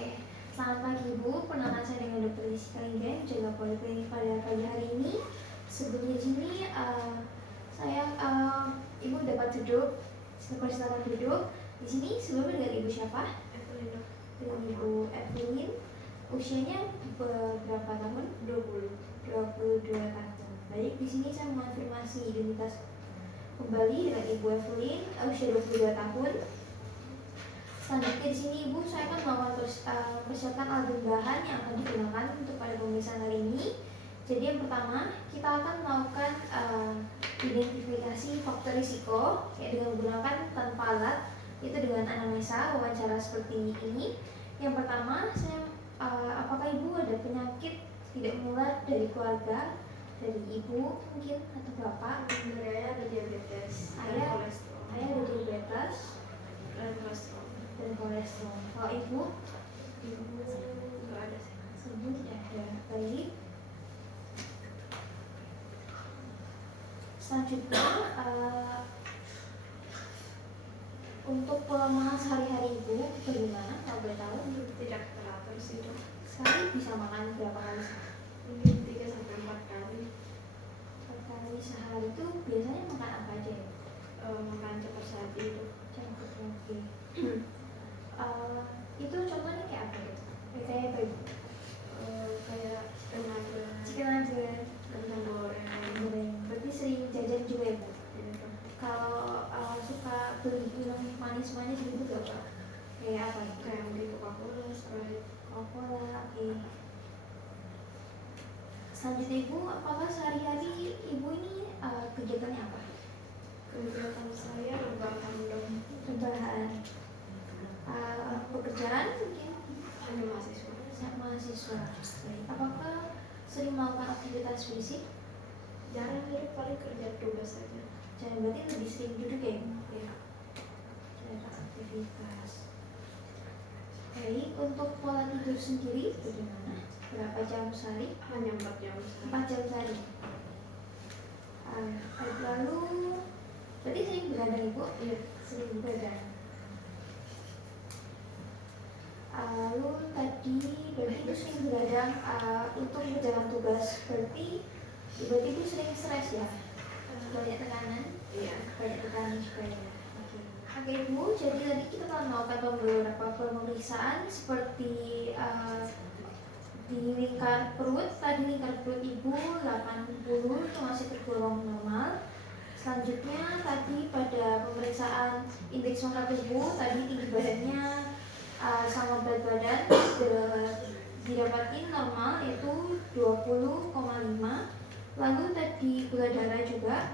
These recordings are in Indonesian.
Oke, selamat pagi Ibu. Perkenalkan saya dengan Dr. Jessica Linggen, jaga poliklinik pada pagi hari ini. Sebelumnya di sini Ibu dapat duduk. Silakan duduk. Di sini sebelumnya dengan Ibu siapa? Evelyn. Dengan Ibu Evelyn. Usianya berapa tahun? 22 tahun. Baik, di sini saya mengonfirmasi identitas kembali dengan Ibu Evelyn, usia 22 tahun. Selanjutnya di sini Ibu, saya akan melakukan persiapkan alat bahan yang akan digunakan untuk pada pemeriksaan hari ini. Jadi yang pertama, kita akan melakukan identifikasi faktor risiko dengan menggunakan tanpa alat, yaitu dengan anamnesa wawancara seperti ini. Yang pertama, apakah Ibu ada penyakit tidak menular dari keluarga, dari Ibu mungkin atau Bapak? Ayah ada diabetes, Ayah kolesterol, ada diabetes dan kolesterol. dan kolesterol. Kalau Ibu? Ibu nggak ada sih. Ibu tidak ada. Baik. Selanjutnya untuk pola makan sehari-hari Ibu bagaimana? Kalau boleh tahu? Tidak teratur sih dok. Sekali bisa makan berapa kali? Mungkin 3 sampai 4 kali. 4 kali sehari itu biasanya makan apa aja ya? Makan cepat saji dok. Campur oke. Itu contohnya kayak apa ya? Kayak apa Ibu? Kayak Chicken nugget, kentang goreng. Berarti sering jajan juga ya Bu? Iya dok. Kalau suka beli minum manis-manis gitu gak Pak? Kayak apa? Kayak beli Coca-Cola, Sprite. Coca-Cola, oke. Selanjutnya Ibu, apakah sehari-hari Ibu ini kegiatannya apa? Kegiatan saya rebahan dok. Rebahan. Pekerjaan mungkin? Hanya mahasiswa. Mahasiswa. Baik. Apakah sering melakukan aktivitas fisik? Jarang dok, paling kerja tugas saja. Jadi berarti lebih sering duduk ya? Iya. Jarang aktivitas. Baik, untuk pola tidur sendiri bagaimana? Berapa jam sehari? Hanya 4 jam sehari. 4 jam sehari. Lalu, berarti sering begadang Ibu? Iya. Sering begadang. Lalu tadi berarti Ibu sering begadang untuk menjalankan tugas. Berarti Ibu sering stres ya? Banyak tekanan? Iya. Banyak tekanan juga ya. Oke Ibu, jadi tadi kita telah melakukan beberapa pemeriksaan seperti di lingkar perut. Tadi lingkar perut Ibu 80 itu masih tergolong normal. Selanjutnya tadi pada pemeriksaan indeks massa tubuh, tadi tinggi badannya sama berat badan didapatin normal yaitu 20,5. Lalu tadi gula darah juga,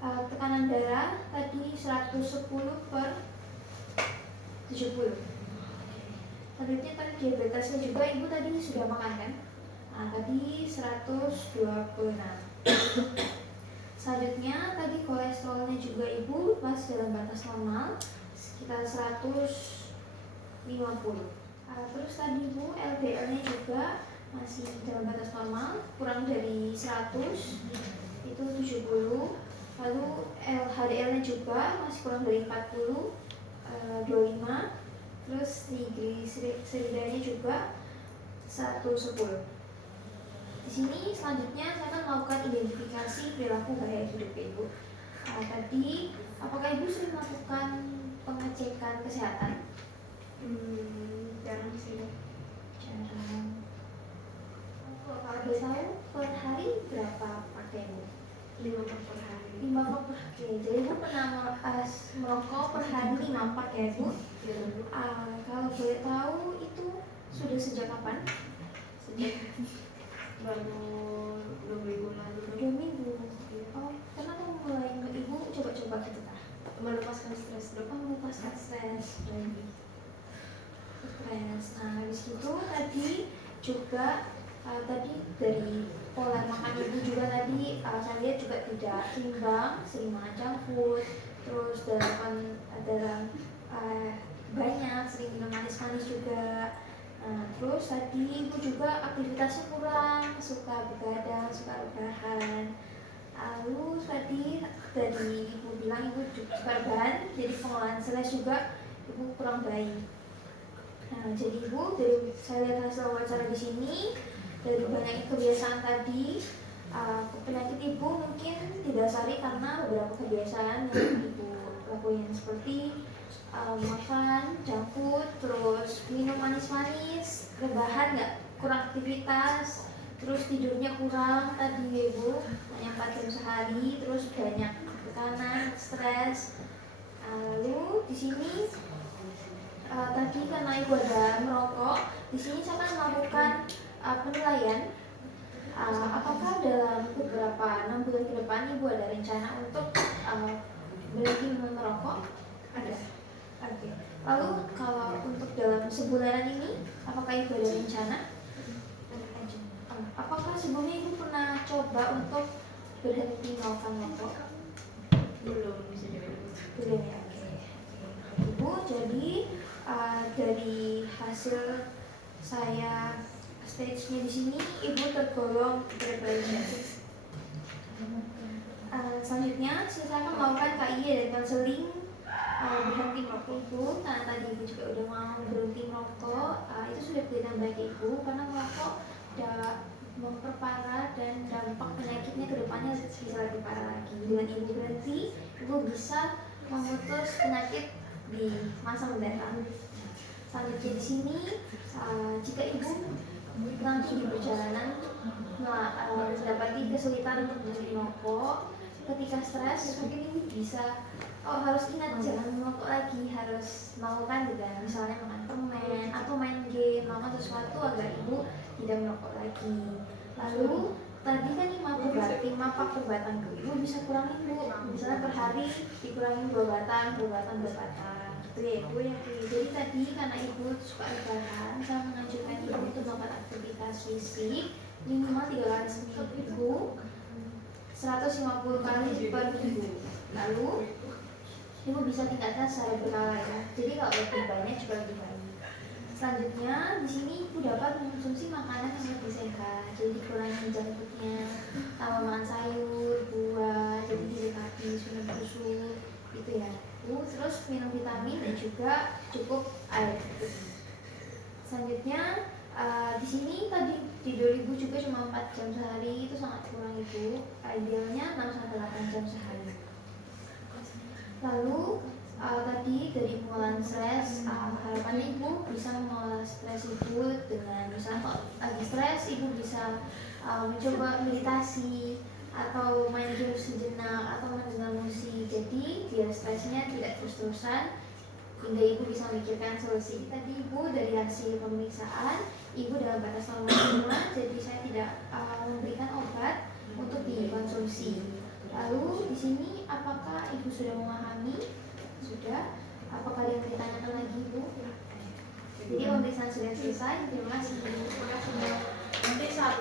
tekanan darah tadi 110/70. Selanjutnya tadi diabetesnya juga Ibu tadi sudah makan kan? Tadi 126. Selanjutnya tadi kolesterolnya juga Ibu masih dalam batas normal sekitar 150. Terus tadi Ibu LDL-nya juga masih dalam batas normal, kurang dari 100 itu 70. Lalu HDL-nya juga masih kurang dari 40, 25. Terus triglyceridanya juga 110. Di sini selanjutnya saya akan melakukan identifikasi perilaku gaya hidup Ibu. Tadi apakah Ibu sering melakukan pengecekan kesehatan? Jarang sih dok. Jarang. Kalau boleh tahu per hari berapa pakai Ibu? 5 pak per hari. 5 pak per hari. Jadi Ibu pernah merokok per hari 5 pak ya Ibu? Iya dok. Kalau boleh tahu itu sudah sejak kapan? Sejak baru 2 minggu lalu. 2 minggu. Oh, kenapa mulai Ibu coba-coba gitu kah? Melepaskan stres dok. Melepaskan stres. Stres. Nah, habis itu tadi juga tadi dari pola makan Ibu juga tadi saya lihat juga tidak seimbang, sering makan junk food, terus dalam banyak, sering minum manis-manis juga. Terus tadi Ibu juga aktivitasnya kurang, suka begadang, suka rebahan. Lalu tadi dari Ibu bilang Ibu juga suka rebahan, jadi pengolahan stres juga Ibu kurang baik. Nah, jadi Ibu, dari saya lihat hasil wawancara di sini, dari banyaknya kebiasaan tadi, penyakit Ibu mungkin didasari karena beberapa kebiasaan yang Ibu lakuin, seperti makan junk food, terus minum manis-manis, rebahan nggak, kurang aktivitas, terus tidurnya kurang tadi ya Ibu, hanya 4 jam sehari, terus banyak tekanan, stres. Lalu di sini tadi karena Ibu ada merokok, di sini saya akan melakukan penilaian apakah dalam beberapa 6 bulan ke depan Ibu ada rencana untuk berhenti merokok? Ada. Oke. Lalu kalau untuk dalam sebulanan ini, apakah Ibu ada rencana? Apakah sebelumnya Ibu pernah coba untuk berhenti melakukan merokok? Belum bisa dibilang. Belum ya. Oke. Ibu, jadi dari hasil saya stage-nya di sini, Ibu tergolong prevention. Selanjutnya, saya akan melakukan KIE dan konseling berhenti merokok Ibu. Karena tadi Ibu juga udah mau berhenti merokok, itu sudah kelihatan baik Ibu, karena merokok tidak memperparah dan dampak penyakitnya ke depannya bisa lebih parah lagi. Dengan Ibu berhenti, Ibu bisa memutus penyakit di masa mendatang. Selanjutnya di sini, jika Ibu nanti di perjalanan mendapati kesulitan untuk berhenti merokok, ketika stres mungkin Ibu bisa harus ingat jangan merokok lagi, harus melakukan juga, misalnya makan permen atau main game, melakukan sesuatu agar Ibu tidak merokok lagi. Lalu tadi kan mapa perbatang Ibu bisa kurangin Bu, misalnya per hari dikurangin 2 batang gitu ya Ibu ya. Jadi tadi karena Ibu suka rebahan, saya menganjurkan Ibu untuk melakukan aktivitas fisik minimal 3 kali seminggu, 150 kali per minggu. Lalu Ibu bisa tingkatkan secara berkala ya. Jadi kalau lebih banyak juga lebih baik. Selanjutnya di sini Ibu dapat mengkonsumsi makanan yang lebih sehat. Jadi dikurangi junk foodnya, tambah makan sayur, buah, jadi didekati minum susu gitu ya. Terus minum vitamin dan juga cukup air. Selanjutnya di sini tadi tidur Ibu juga cuma 4 jam sehari, itu sangat kurang Ibu. Idealnya 6-8 jam sehari. Lalu tadi dari pengelolaan stres, harapan Ibu bisa mengelola stres Ibu dengan misalnya kalau lagi stres Ibu bisa mencoba meditasi atau main game sejenak atau mendengar musik, jadi biar stresnya tidak terus-terusan hingga Ibu bisa memikirkan solusi. Tadi Ibu dari hasil pemeriksaan Ibu dalam batas normal semua, jadi saya tidak memberikan obat untuk dikonsumsi. Lalu di sini apakah Ibu sudah memahami? Sudah. Apakah ada yang ditanyakan lagi Ibu? Jadi pemeriksaan sudah selesai. Terima kasih. Nanti saat